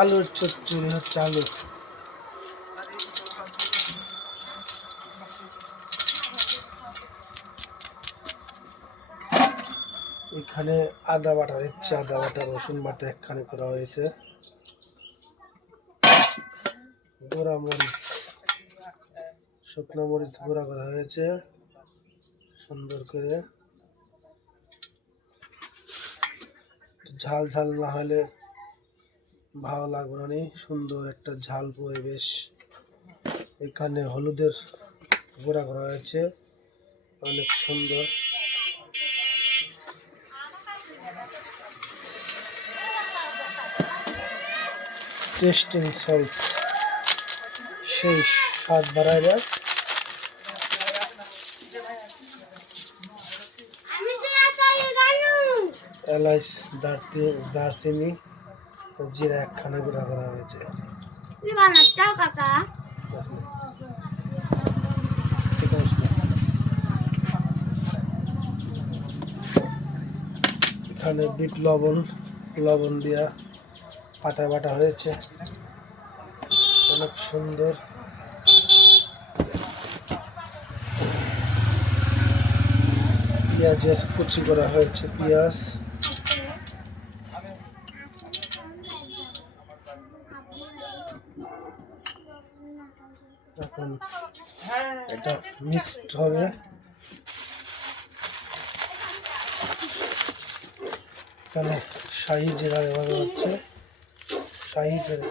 আলুর চচ্চড়ি হচ্ছে আলু। এখানে আদা বাটা দিচ্ছে, আদা বাটা রসুন বাটা একখানে করা হয়েছে। গোড়া মরিচ, শুকনো মরিচ গুঁড়া করা হয়েছে সুন্দর করে। ঝাল ঝাল না হলে ভালো লাগবে না, সুন্দর একটা ঝাল পরিবেশ। এখানে হলুদের গুঁড়া করা হয়েছে অনেক সুন্দর। টেস্টিং সল্ট, সেই স্বাদ বাড়ায় না। এলাচ, দারচিনি, জিরা একখানা গুঁড়া করা হয়েছে। এখানে বিট লবণ দিয়া পাটা বাটা হয়েছে অনেক সুন্দর। পেঁয়াজের কুচি করা হয়েছে, পেঁয়াজ। এখন এটা মিক্সড হবে। এখানে শাহি জিরা ব্যবহার হচ্ছে, শাহি জিরা।